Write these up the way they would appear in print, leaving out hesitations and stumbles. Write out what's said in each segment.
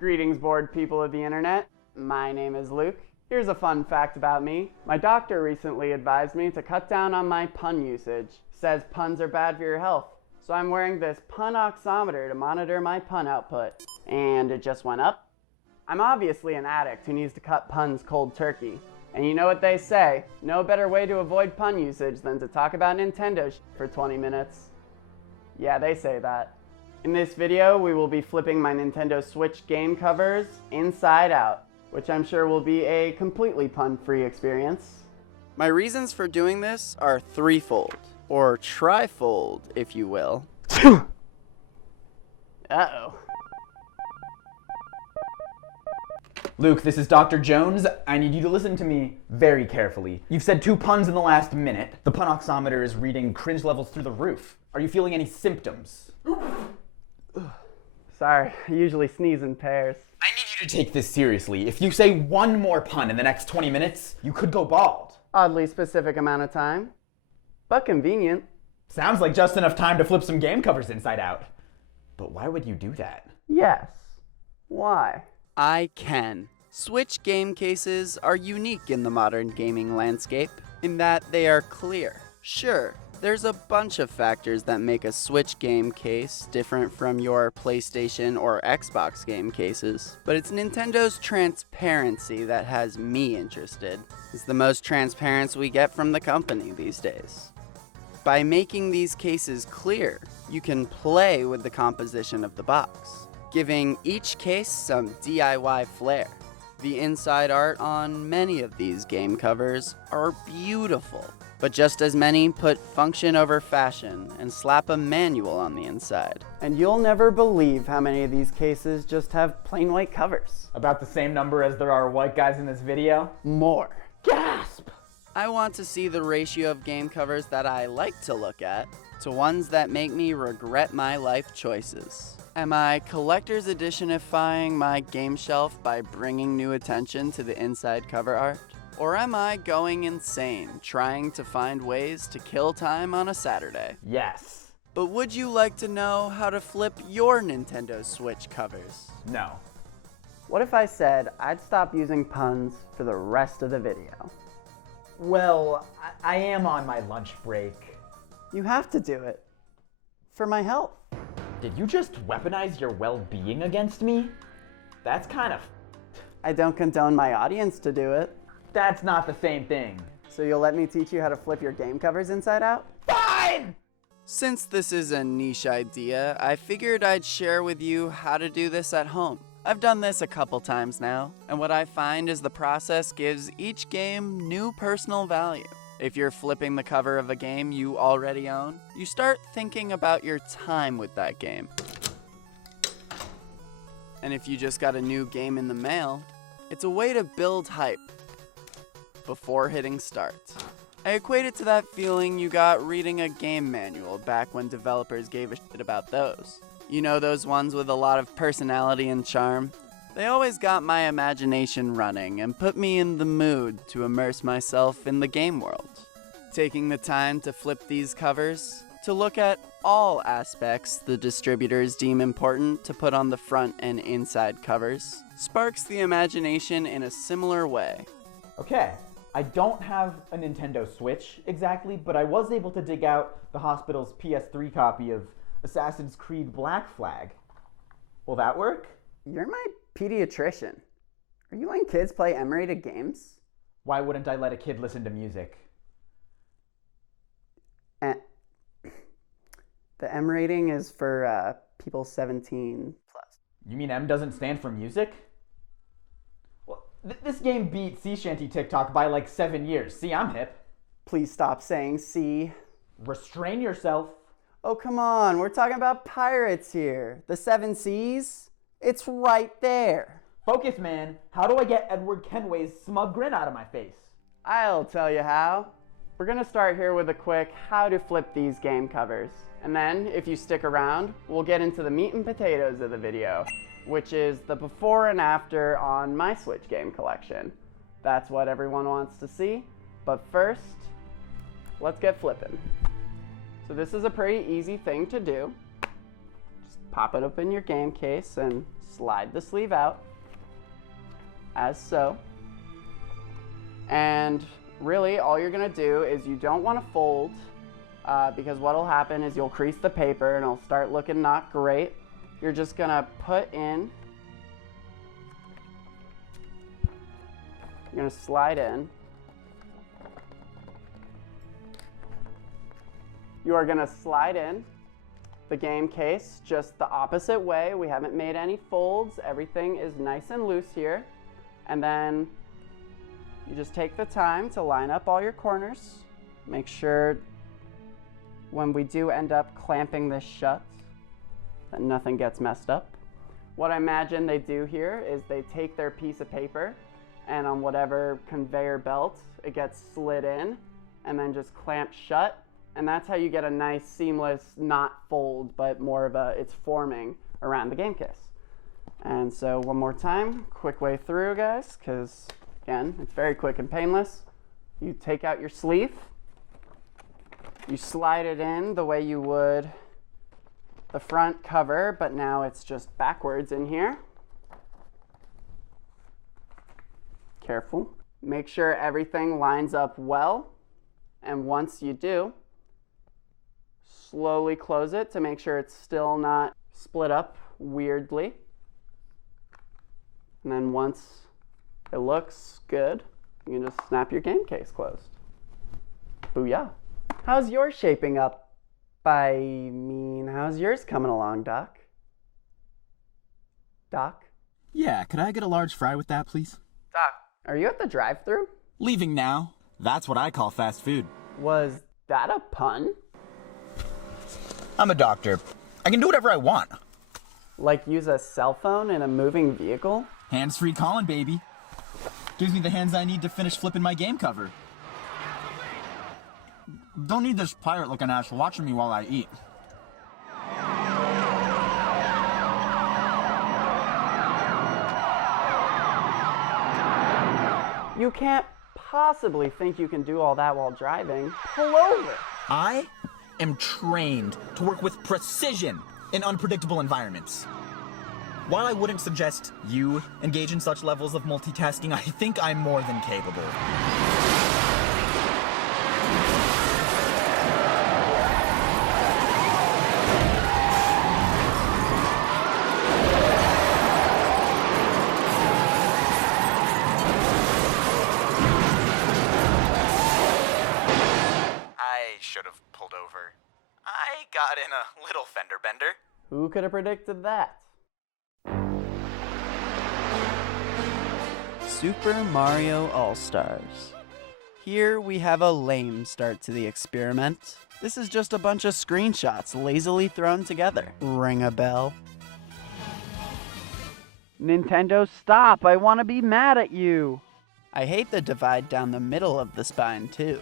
Greetings, bored people of the internet. My name is Luke. Here's a fun fact about me. My doctor recently advised me to cut down on my pun usage. Says puns are bad for your health. So I'm wearing this pun oximeter to monitor my pun output. And it just went up. I'm obviously an addict who needs to cut puns cold turkey. And you know what they say, no better way to avoid pun usage than to talk about Nintendo for 20 minutes. Yeah, they say that. In this video, we will be flipping my Nintendo Switch game covers inside out, which I'm sure will be a completely pun-free experience. My reasons for doing this are threefold, or trifold, if you will. Uh-oh. Luke, this is Dr. Jones. I need you to listen to me very carefully. You've said 2 puns in the last minute. The pun oximeter is reading cringe levels through the roof. Are you feeling any symptoms? Sorry, I usually sneeze in pairs. I need you to take this seriously. If you say 1 more pun in the next 20 minutes, you could go bald. Oddly specific amount of time, but convenient. Sounds like just enough time to flip some game covers inside out. But why would you do that? Yes. Why? I can. Switch game cases are unique in the modern gaming landscape in that they are clear. Sure, there's a bunch of factors that make a Switch game case different from your PlayStation or Xbox game cases, but it's Nintendo's transparency that has me interested. It's the most transparency we get from the company these days. By making these cases clear, you can play with the composition of the box, giving each case some DIY flair. The inside art on many of these game covers are beautiful, but just as many put function over fashion and slap a manual on the inside. And you'll never believe how many of these cases just have plain white covers. About the same number as there are white guys in this video? More. Gasp! I want to see the ratio of game covers that I like to look at to ones that make me regret my life choices. Am I collector's editionifying my game shelf by bringing new attention to the inside cover art? Or am I going insane trying to find ways to kill time on a Saturday? Yes. But would you like to know how to flip your Nintendo Switch covers? No. What if I said I'd stop using puns for the rest of the video? Well, I am on my lunch break. You have to do it. For my health. Did you just weaponize your well-being against me? That's kind of... I don't condone my audience to do it. That's not the same thing. So you'll let me teach you how to flip your game covers inside out? Fine! Since this is a niche idea, I figured I'd share with you how to do this at home. I've done this a couple times now, and what I find is the process gives each game new personal value. If you're flipping the cover of a game you already own, you start thinking about your time with that game. And if you just got a new game in the mail, it's a way to build hype before hitting start. I equate it to that feeling you got reading a game manual back when developers gave a shit about those. You know, those ones with a lot of personality and charm? They always got my imagination running and put me in the mood to immerse myself in the game world. Taking the time to flip these covers, to look at all aspects the distributors deem important to put on the front and inside covers, sparks the imagination in a similar way. Okay, I don't have a Nintendo Switch exactly, but I was able to dig out the hospital's PS3 copy of Assassin's Creed Black Flag. Will that work? You're my pediatrician. Are you letting kids play M-rated games? Why wouldn't I let a kid listen to music? The M rating is for people 17 plus. You mean M doesn't stand for music? Well, this game beat Sea Shanty TikTok by like 7 years. See, I'm hip. Please stop saying C. Restrain yourself. Oh, come on. We're talking about pirates here. The 7 Seas? It's right there. Focus, man. How do I get Edward Kenway's smug grin out of my face? I'll tell you how. We're gonna start here with a quick how to flip these game covers. And then, if you stick around, we'll get into the meat and potatoes of the video, which is the before and after on my Switch game collection. That's what everyone wants to see. But first, let's get flipping. So this is a pretty easy thing to do. Just pop it open your game case and slide the sleeve out, as so. And really, all you're gonna do is you don't wanna fold, because what'll happen is you'll crease the paper and it'll start looking not great. You're just gonna put in, you're gonna slide in. You are gonna slide in the game case just the opposite way. We haven't made any folds. Everything is nice and loose here. And then you just take the time to line up all your corners. Make sure when we do end up clamping this shut that nothing gets messed up. What I imagine they do here is they take their piece of paper and on whatever conveyor belt, it gets slid in and then just clamped shut. And that's how you get a nice seamless, not fold, but more of a, it's forming around the game case. And so one more time, quick way through, guys, because again, it's very quick and painless. You take out your sleeve, you slide it in the way you would the front cover, but now it's just backwards in here. Careful. Make sure everything lines up well. And once you do, slowly close it to make sure it's still not split up weirdly. And then once it looks good, you can just snap your game case closed. Booyah. How's yours shaping up? How's yours coming along, Doc? Doc? Yeah, could I get a large fry with that, please? Doc, are you at the drive-thru? Leaving now. That's what I call fast food. Was that a pun? I'm a doctor. I can do whatever I want. Like use a cell phone in a moving vehicle? Hands-free calling, baby. Gives me the hands I need to finish flipping my game cover. Don't need this pirate-looking ass watching me while I eat. You can't possibly think you can do all that while driving. Pull over. I am trained to work with precision in unpredictable environments. While I wouldn't suggest you engage in such levels of multitasking, I think I'm more than capable. Should have pulled over. I got in a little fender bender. Who could have predicted that? Super Mario All-Stars. Here we have a lame start to the experiment. This is just a bunch of screenshots lazily thrown together. Ring a bell. Nintendo, stop! I want to be mad at you! I hate the divide down the middle of the spine, too.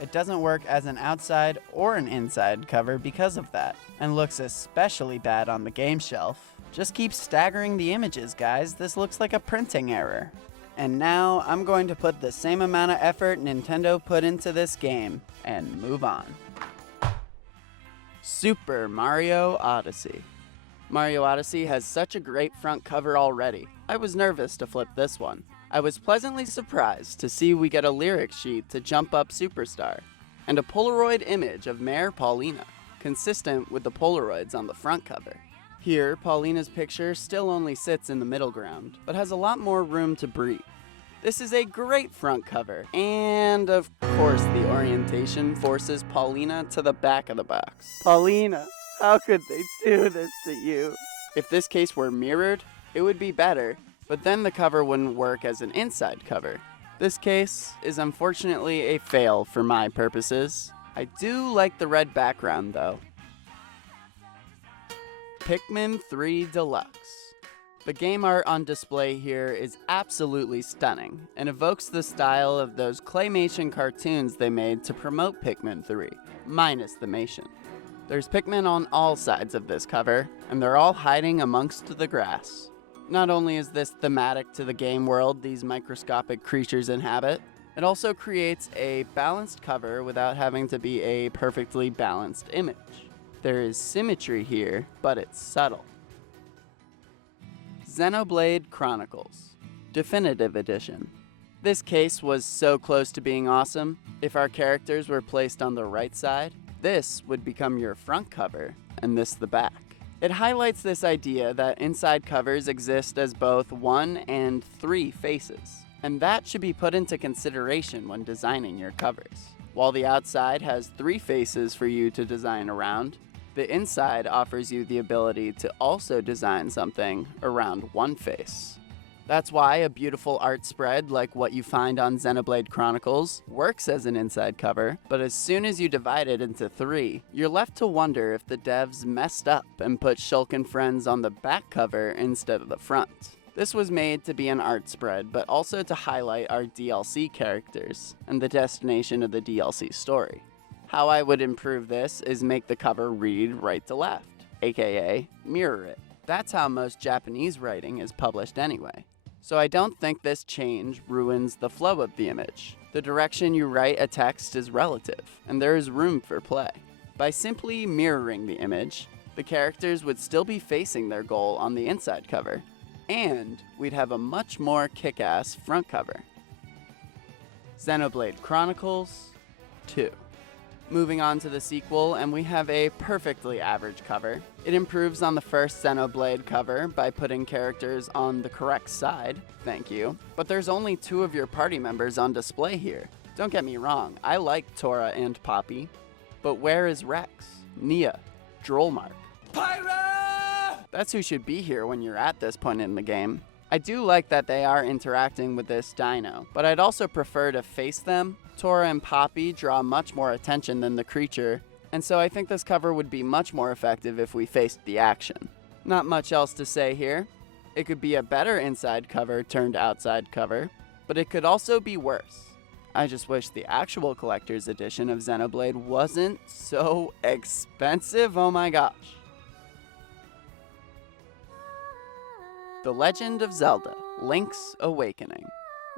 It doesn't work as an outside or an inside cover because of that, and looks especially bad on the game shelf. Just keep staggering the images, guys. This looks like a printing error. And now I'm going to put the same amount of effort Nintendo put into this game and move on. Super Mario Odyssey. Mario Odyssey has such a great front cover already. I was nervous to flip this one. I was pleasantly surprised to see we get a lyric sheet to Jump Up Superstar, and a Polaroid image of Mayor Paulina, consistent with the Polaroids on the front cover. Here, Paulina's picture still only sits in the middle ground, but has a lot more room to breathe. This is a great front cover, and of course the orientation forces Paulina to the back of the box. Paulina, how could they do this to you? If this case were mirrored, it would be better, but then the cover wouldn't work as an inside cover. This case is unfortunately a fail for my purposes. I do like the red background though. Pikmin 3 Deluxe. The game art on display here is absolutely stunning and evokes the style of those claymation cartoons they made to promote Pikmin 3, minus the mation. There's Pikmin on all sides of this cover, and they're all hiding amongst the grass. Not only is this thematic to the game world these microscopic creatures inhabit, it also creates a balanced cover without having to be a perfectly balanced image. There is symmetry here, but it's subtle. Xenoblade Chronicles, Definitive Edition. This case was so close to being awesome. If our characters were placed on the right side, this would become your front cover, and this the back. It highlights this idea that inside covers exist as both 1 and 3 faces, and that should be put into consideration when designing your covers. While the outside has 3 faces for you to design around, the inside offers you the ability to also design something around 1 face. That's why a beautiful art spread like what you find on Xenoblade Chronicles works as an inside cover, but as soon as you divide it into 3, you're left to wonder if the devs messed up and put Shulk and Friends on the back cover instead of the front. This was made to be an art spread, but also to highlight our DLC characters and the destination of the DLC story. How I would improve this is make the cover read right to left, aka mirror it. That's how most Japanese writing is published anyway. So I don't think this change ruins the flow of the image. The direction you write a text is relative, and there is room for play. By simply mirroring the image, the characters would still be facing their goal on the inside cover, and we'd have a much more kick-ass front cover. Xenoblade Chronicles 2. Moving on to the sequel, and we have a perfectly average cover. It improves on the first Xenoblade cover by putting characters on the correct side, thank you, but there's only 2 of your party members on display here. Don't get me wrong, I like Tora and Poppy, but where is Rex, Nia, Drollmark? Pyra! That's who should be here when you're at this point in the game. I do like that they are interacting with this dino, but I'd also prefer to face them. Tora and Poppy draw much more attention than the creature, and so I think this cover would be much more effective if we faced the action. Not much else to say here. It could be a better inside cover turned outside cover, but it could also be worse. I just wish the actual collector's edition of Xenoblade wasn't so expensive, oh my gosh. The Legend of Zelda: Link's Awakening.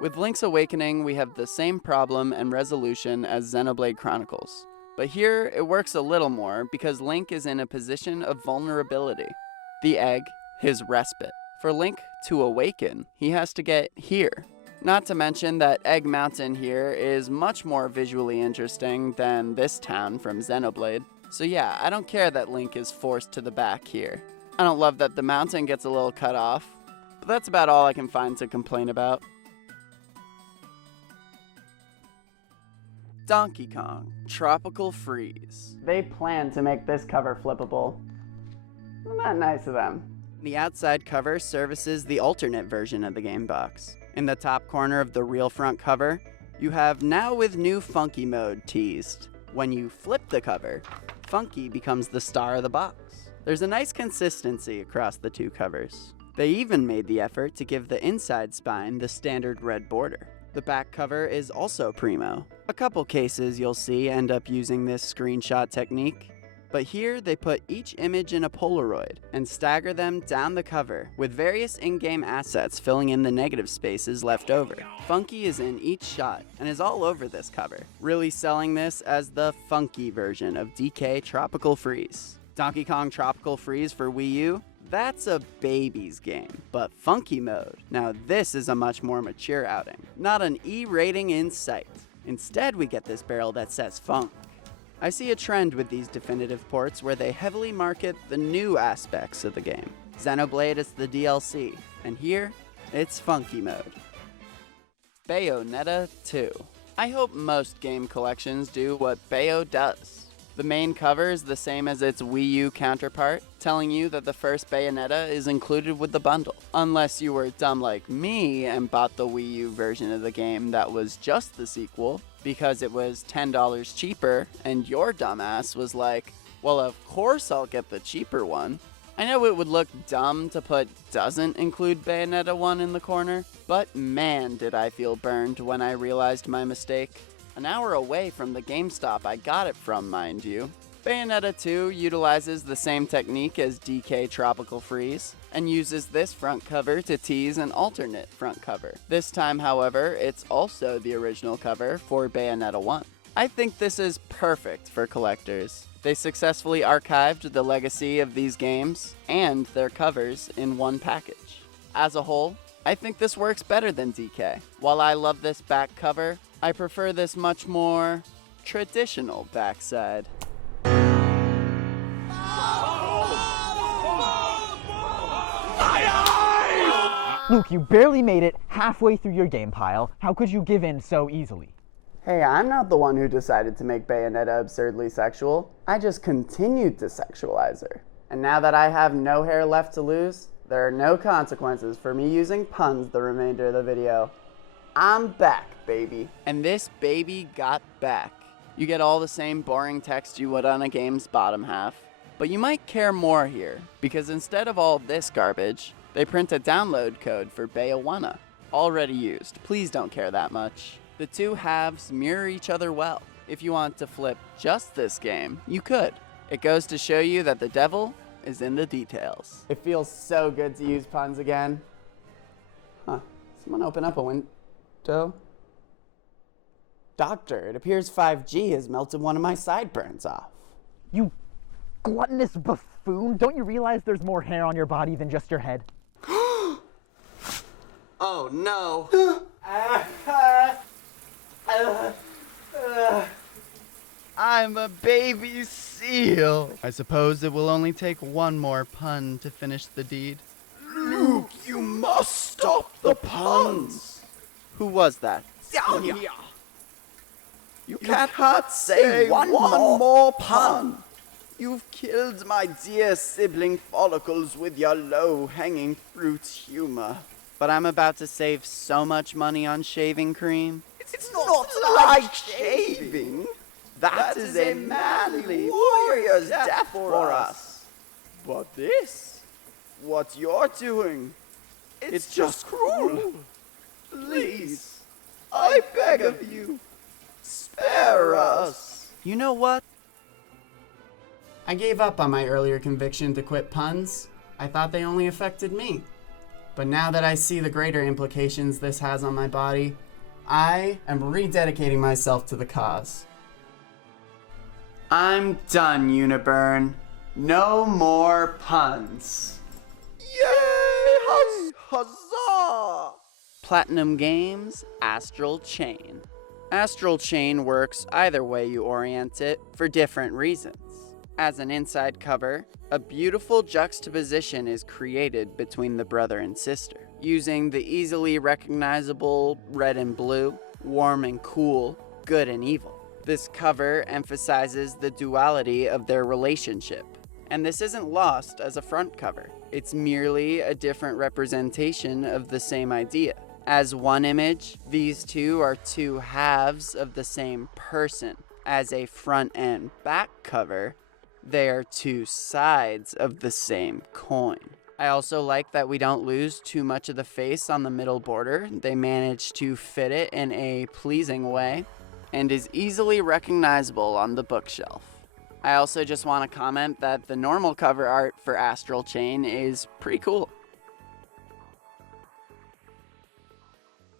With Link's Awakening, we have the same problem and resolution as Xenoblade Chronicles. But here, it works a little more because Link is in a position of vulnerability. The egg, his respite. For Link to awaken, he has to get here. Not to mention that Egg Mountain here is much more visually interesting than this town from Xenoblade. So yeah, I don't care that Link is forced to the back here. I don't love that the mountain gets a little cut off, but that's about all I can find to complain about. Donkey Kong, Tropical Freeze. They plan to make this cover flippable. Isn't that nice of them? The outside cover services the alternate version of the game box. In the top corner of the real front cover, you have Now with New Funky Mode teased. When you flip the cover, Funky becomes the star of the box. There's a nice consistency across the 2 covers. They even made the effort to give the inside spine the standard red border. The back cover is also primo. A couple cases you'll see end up using this screenshot technique, but here they put each image in a Polaroid and stagger them down the cover with various in-game assets filling in the negative spaces left over. Funky is in each shot and is all over this cover, really selling this as the funky version of DK Tropical Freeze. Donkey Kong Tropical Freeze for Wii U? That's a baby's game, but Funky Mode. Now this is a much more mature outing. Not an E rating in sight. Instead, we get this barrel that says funk. I see a trend with these definitive ports where they heavily market the new aspects of the game. Xenoblade is the DLC, and here, it's Funky Mode. Bayonetta 2. I hope most game collections do what Bayo does. The main cover is the same as its Wii U counterpart, telling you that the first Bayonetta is included with the bundle. Unless you were dumb like me and bought the Wii U version of the game that was just the sequel, because it was $10 cheaper, and your dumbass was like, well, of course I'll get the cheaper one. I know it would look dumb to put doesn't include Bayonetta 1 in the corner, but man did I feel burned when I realized my mistake. An hour away from the GameStop I got it from, mind you. Bayonetta 2 utilizes the same technique as DK Tropical Freeze, and uses this front cover to tease an alternate front cover. This time, however, it's also the original cover for Bayonetta 1. I think this is perfect for collectors. They successfully archived the legacy of these games and their covers in one package. As a whole, I think this works better than DK. While I love this back cover, I prefer this much more traditional backside. Luke, you barely made it halfway through your game pile. How could you give in so easily? Hey, I'm not the one who decided to make Bayonetta absurdly sexual. I just continued to sexualize her. And now that I have no hair left to lose, there are no consequences for me using puns the remainder of the video. I'm back, baby. And this baby got back. You get all the same boring text you would on a game's bottom half, but you might care more here, because instead of all this garbage, they print a download code for Bayonetta, already used. Please don't care that much. The two halves mirror each other well. If you want to flip just this game, you could. It goes to show you that the devil is in the details. It feels so good to use puns again. Huh, someone open up a window? Doctor, it appears 5G has melted one of my sideburns off. You gluttonous buffoon! Don't you realize there's more hair on your body than just your head? Oh no. I'm a baby seal. I suppose it will only take one more pun to finish the deed. Luke, you must stop the puns. Who was that? You can't say one more pun. You've killed my dear sibling follicles with your low-hanging fruit humor. But I'm about to save so much money on shaving cream. It's not like shaving. That is a manly warrior's death for us. But this, what you're doing, it's just cruel. Please, I beg of you, spare us. You know what? I gave up on my earlier conviction to quit puns. I thought they only affected me. But now that I see the greater implications this has on my body, I am rededicating myself to the cause. I'm done, Uniburn. No more puns. Yay! Huzzah! Platinum Games, Astral Chain. Astral Chain works either way you orient it for different reasons. As an inside cover, a beautiful juxtaposition is created between the brother and sister, using the easily recognizable red and blue, warm and cool, good and evil. This cover emphasizes the duality of their relationship, and this isn't lost as a front cover. It's merely a different representation of the same idea. As one image, these two are two halves of the same person. As a front and back cover, they are two sides of the same coin. I also like that we don't lose too much of the face on the middle border. They manage to fit it in a pleasing way and is easily recognizable on the bookshelf. I also just want to comment that the normal cover art for Astral Chain is pretty cool.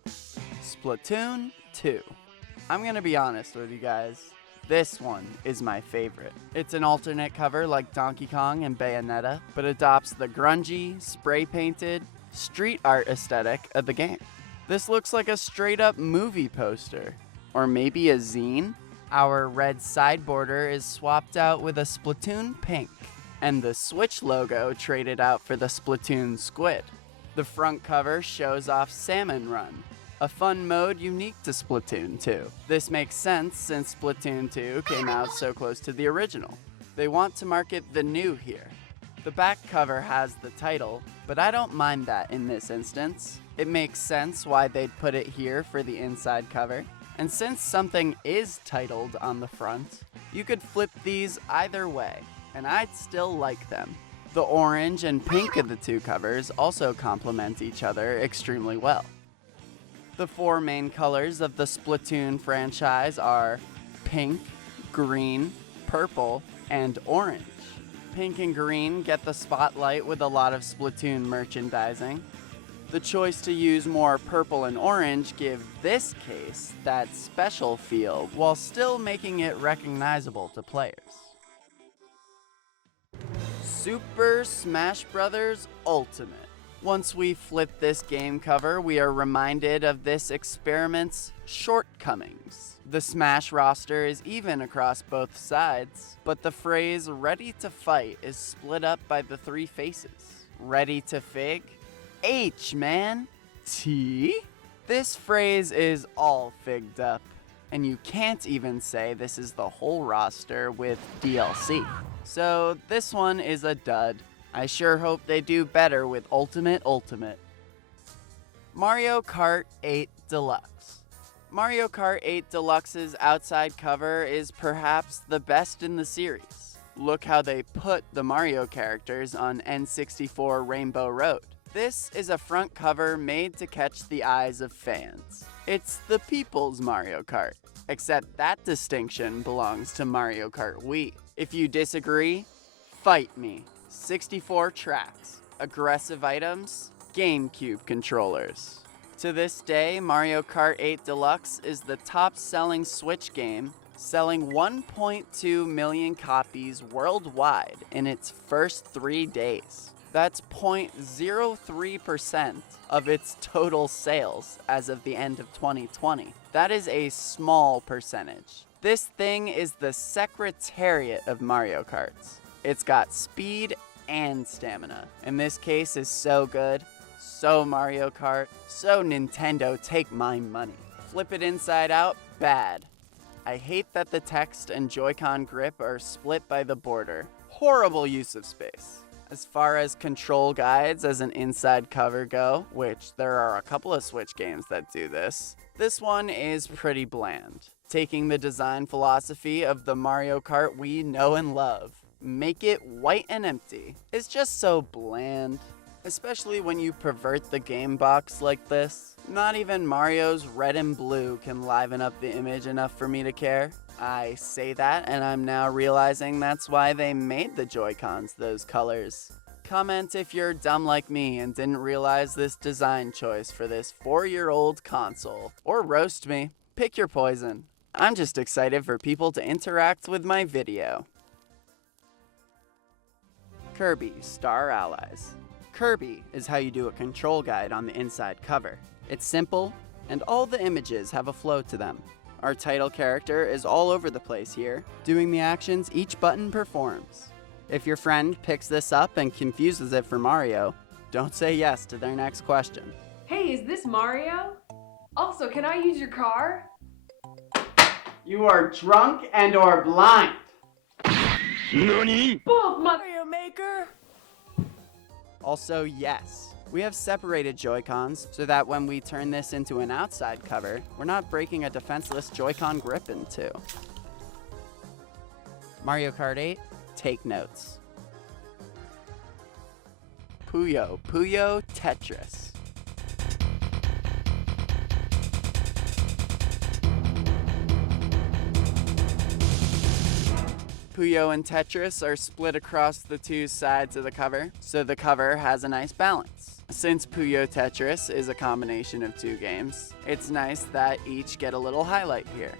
SplaTWOn 2. I'm gonna be honest with you guys. This one is my favorite. It's an alternate cover like Donkey Kong and Bayonetta, but adopts the grungy, spray-painted, street art aesthetic of the game. This looks like a straight-up movie poster, or maybe a zine. Our red side border is swapped out with a SplaTWOn pink, and the Switch logo traded out for the SplaTWOn squid. The front cover shows off Salmon Run, a fun mode unique to SplaTWOn 2. This makes sense since SplaTWOn 2 came out so close to the original. They want to market the new here. The back cover has the title, but I don't mind that in this instance. It makes sense why they'd put it here for the inside cover. And since something is titled on the front, you could flip these either way, and I'd still like them. The orange and pink of the two covers also complement each other extremely well. The four main colors of the SplaTWOn franchise are pink, green, purple, and orange. Pink and green get the spotlight with a lot of SplaTWOn merchandising. The choice to use more purple and orange give this case that special feel while still making it recognizable to players. Super Smash Bros. Ultimate. Once we flip this game cover, we are reminded of this experiment's shortcomings. The Smash roster is even across both sides, but the phrase "ready to fight" is split up by the three faces. Ready to fig? H, man. T? This phrase is all figged up, and you can't even say this is the whole roster with DLC. So this one is a dud. I sure hope they do better with Ultimate. Mario Kart 8 Deluxe. Mario Kart 8 Deluxe's outside cover is perhaps the best in the series. Look how they put the Mario characters on N64 Rainbow Road. This is a front cover made to catch the eyes of fans. It's the people's Mario Kart, except that distinction belongs to Mario Kart Wii. If you disagree, fight me. 64 tracks, aggressive items, GameCube controllers. To this day, Mario Kart 8 Deluxe is the top-selling Switch game, selling 1.2 million copies worldwide in its first 3 days. That's 0.03% of its total sales as of the end of 2020. That is a small percentage. This thing is the secretariat of Mario Karts. It's got speed and stamina. And this case is so good, so Mario Kart, so Nintendo, take my money. Flip it inside out, bad. I hate that the text and Joy-Con grip are split by the border. Horrible use of space. As far as control guides as an inside cover go, which there are a couple of Switch games that do this, this one is pretty bland. Taking the design philosophy of the Mario Kart we know and love, make it white and empty. It's just so bland, especially when you pervert the game box like this. Not even Mario's red and blue can liven up the image enough for me to care. I say that, and I'm now realizing that's why they made the Joy-Cons those colors. Comment if you're dumb like me and didn't realize this design choice for this 4-year-old console. Or roast me. Pick your poison. I'm just excited for people to interact with my video. Kirby Star Allies. Kirby is how you do a control guide on the inside cover. It's simple, and all the images have a flow to them. Our title character is all over the place here, doing the actions each button performs. If your friend picks this up and confuses it for Mario, don't say yes to their next question. Hey, is this Mario? Also, can I use your car? You are drunk and or blind. NANI? Both, Mario Maker! Also, yes. We have separated Joy-Cons so that when we turn this into an outside cover, we're not breaking a defenseless Joy-Con grip in two. Mario Kart 8, take notes. Puyo Tetris. Puyo and Tetris are split across the two sides of the cover, so the cover has a nice balance. Since Puyo Tetris is a combination of two games, it's nice that each get a little highlight here.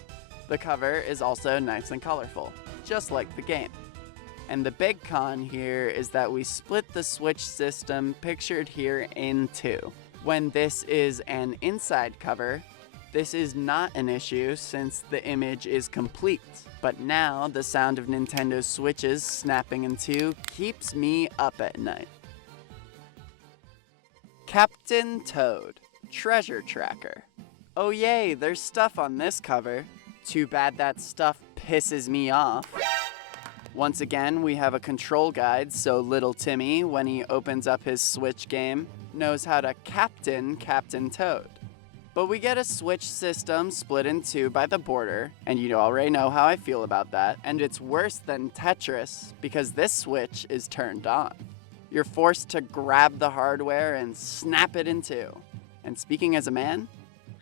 The cover is also nice and colorful, just like the game. And the big con here is that we split the Switch system pictured here in two. When this is an inside cover, this is not an issue since the image is complete. But now the sound of Nintendo Switches snapping in two keeps me up at night. Captain Toad, Treasure Tracker. Oh yay, there's stuff on this cover. Too bad that stuff pisses me off. Once again, we have a control guide, so little Timmy, when he opens up his Switch game, knows how to captain Captain Toad. But we get a Switch system split in two by the border, and you already know how I feel about that, and it's worse than Tetris because this Switch is turned on. You're forced to grab the hardware and snap it in two. And speaking as a man,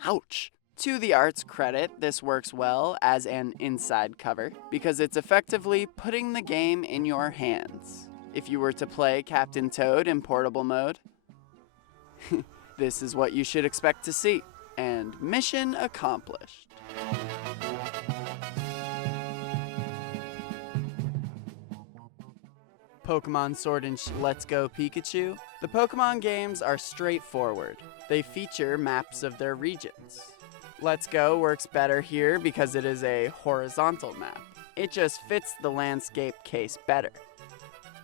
ouch. To the art's credit, this works well as an inside cover because it's effectively putting the game in your hands. If you were to play Captain Toad in portable mode, this is what you should expect to see. And mission accomplished. Pokemon Sword and Let's Go Pikachu. The Pokemon games are straightforward. They feature maps of their regions. Let's Go works better here because it is a horizontal map. It just fits the landscape case better.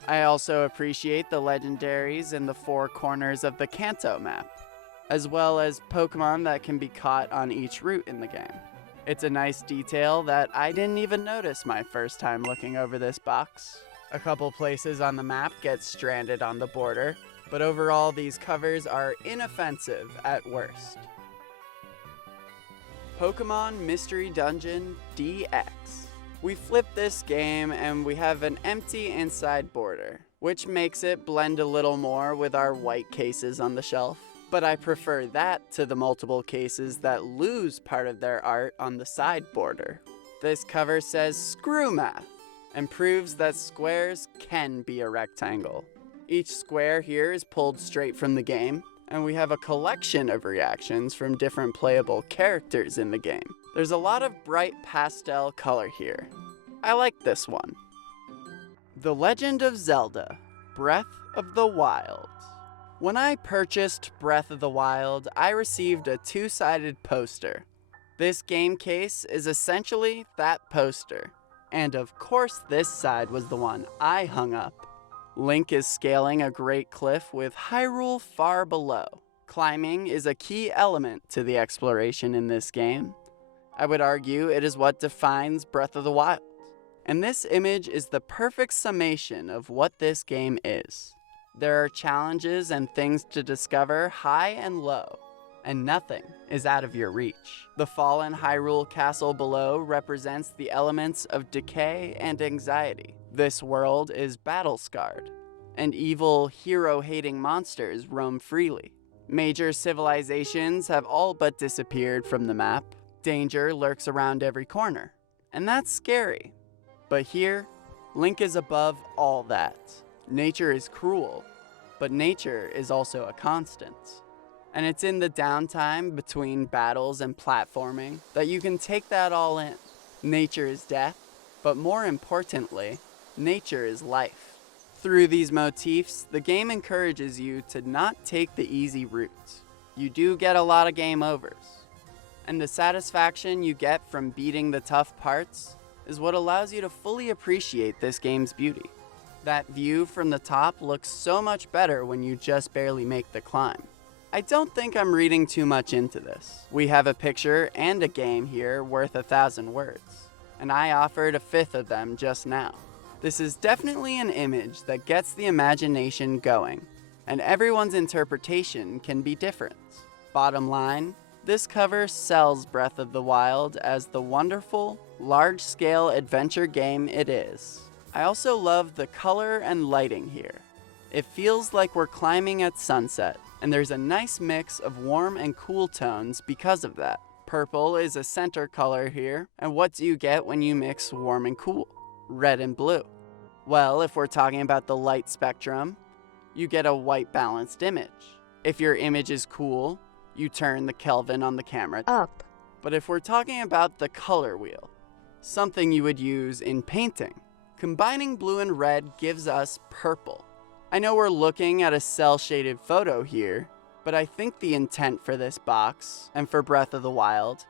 I also appreciate the legendaries in the four corners of the Kanto map, as well as Pokemon that can be caught on each route in the game. It's a nice detail that I didn't even notice my first time looking over this box. A couple places on the map get stranded on the border, but overall these covers are inoffensive at worst. Pokemon Mystery Dungeon DX. We flip this game and we have an empty inside border, which makes it blend a little more with our white cases on the shelf. But I prefer that to the multiple cases that lose part of their art on the side border. This cover says screw math and proves that squares can be a rectangle. Each square here is pulled straight from the game, and we have a collection of reactions from different playable characters in the game. There's a lot of bright pastel color here. I like this one. The Legend of Zelda: Breath of the Wild. When I purchased Breath of the Wild, I received a two-sided poster. This game case is essentially that poster, and of course this side was the one I hung up. Link is scaling a great cliff with Hyrule far below. Climbing is a key element to the exploration in this game. I would argue it is what defines Breath of the Wild. And this image is the perfect summation of what this game is. There are challenges and things to discover high and low, and nothing is out of your reach. The fallen Hyrule castle below represents the elements of decay and anxiety. This world is battle-scarred, and evil, hero-hating monsters roam freely. Major civilizations have all but disappeared from the map. Danger lurks around every corner, and that's scary. But here, Link is above all that. Nature is cruel, but nature is also a constant. And it's in the downtime between battles and platforming that you can take that all in. Nature is death, but more importantly, nature is life. Through these motifs, the game encourages you to not take the easy route. You do get a lot of game overs. And the satisfaction you get from beating the tough parts is what allows you to fully appreciate this game's beauty. That view from the top looks so much better when you just barely make the climb. I don't think I'm reading too much into this. We have a picture and a game here worth 1,000 words, and I offered a fifth of them just now. This is definitely an image that gets the imagination going, and everyone's interpretation can be different. Bottom line, this cover sells Breath of the Wild as the wonderful, large-scale adventure game it is. I also love the color and lighting here. It feels like we're climbing at sunset, and there's a nice mix of warm and cool tones because of that. Purple is a center color here, and what do you get when you mix warm and cool? Red and blue. Well, if we're talking about the light spectrum, you get a white balanced image. If your image is cool, you turn the Kelvin on the camera up. But if we're talking about the color wheel, something you would use in painting, combining blue and red gives us purple. I know we're looking at a cel-shaded photo here, but I think the intent for this box, and for Breath of the Wild,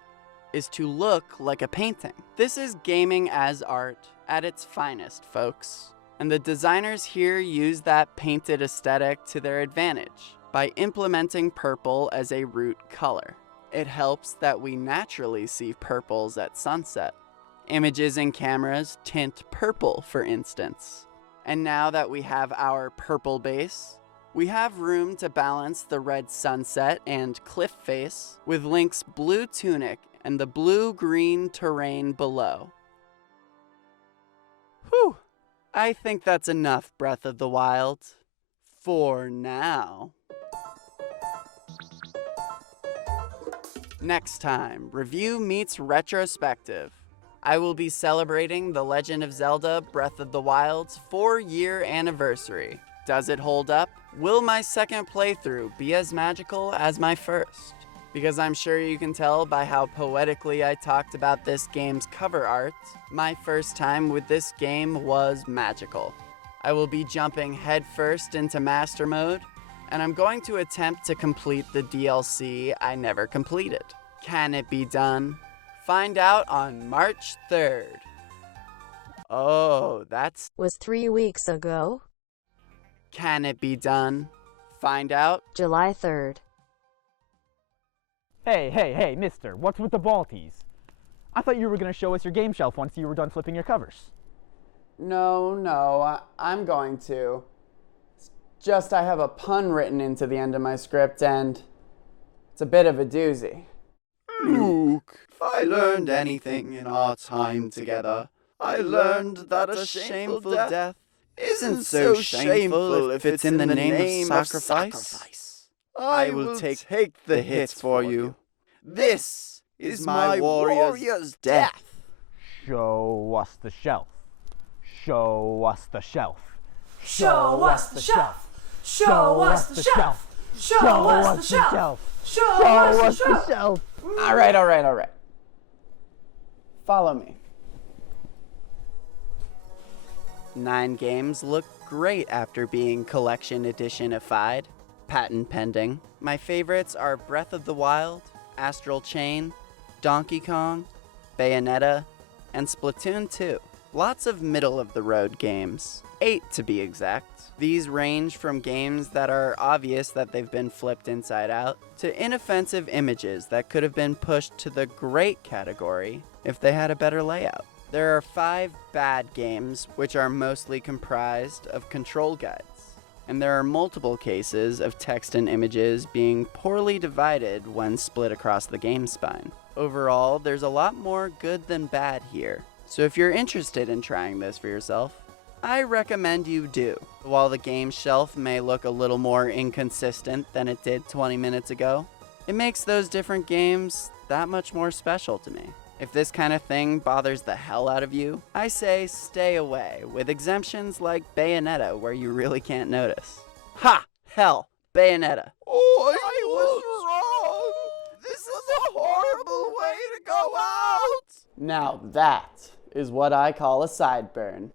is to look like a painting. This is gaming as art at its finest, folks. And the designers here use that painted aesthetic to their advantage by implementing purple as a root color. It helps that we naturally see purples at sunset. Images in cameras tint purple, for instance. And now that we have our purple base, we have room to balance the red sunset and cliff face with Link's blue tunic and the blue-green terrain below. Whew, I think that's enough, Breath of the Wild. For now. Next time, review meets retrospective. I will be celebrating The Legend of Zelda Breath of the Wild's 4-year anniversary. Does it hold up? Will my second playthrough be as magical as my first? Because I'm sure you can tell by how poetically I talked about this game's cover art, my first time with this game was magical. I will be jumping headfirst into Master Mode, and I'm going to attempt to complete the DLC I never completed. Can it be done? Find out on March 3rd. Oh, that's... Was 3 weeks ago. Can it be done? Find out July 3rd. Hey, mister, what's with the Balties? I thought you were going to show us your game shelf once you were done flipping your covers. No, I'm going to. It's just I have a pun written into the end of my script, and it's a bit of a doozy. Luke, if I learned anything in our time together, I learned that a shameful death isn't so shameful if it's in the name of sacrifice. I will take the hit for you. This is my warrior's death. Show us the shelf. Show us the shelf. Show us the shelf. Show us the shelf. Show us the shelf. Show us the shelf. All right. Follow me. 9 games look great after being collection edition-ified, patent pending. My favorites are Breath of the Wild, Astral Chain, Donkey Kong, Bayonetta, and SplaTWOn 2. Lots of middle-of-the-road games, 8 to be exact. These range from games that are obvious that they've been flipped inside out, to inoffensive images that could have been pushed to the great category if they had a better layout. There are 5 bad games, which are mostly comprised of control guides, and there are multiple cases of text and images being poorly divided when split across the game spine. Overall, there's a lot more good than bad here, so if you're interested in trying this for yourself, I recommend you do. While the game shelf may look a little more inconsistent than it did 20 minutes ago, it makes those different games that much more special to me. If this kind of thing bothers the hell out of you, I say stay away, with exemptions like Bayonetta where you really can't notice. Ha! Hell, Bayonetta. Oh, I was wrong! This is a horrible way to go out! Now that is what I call a sideburn.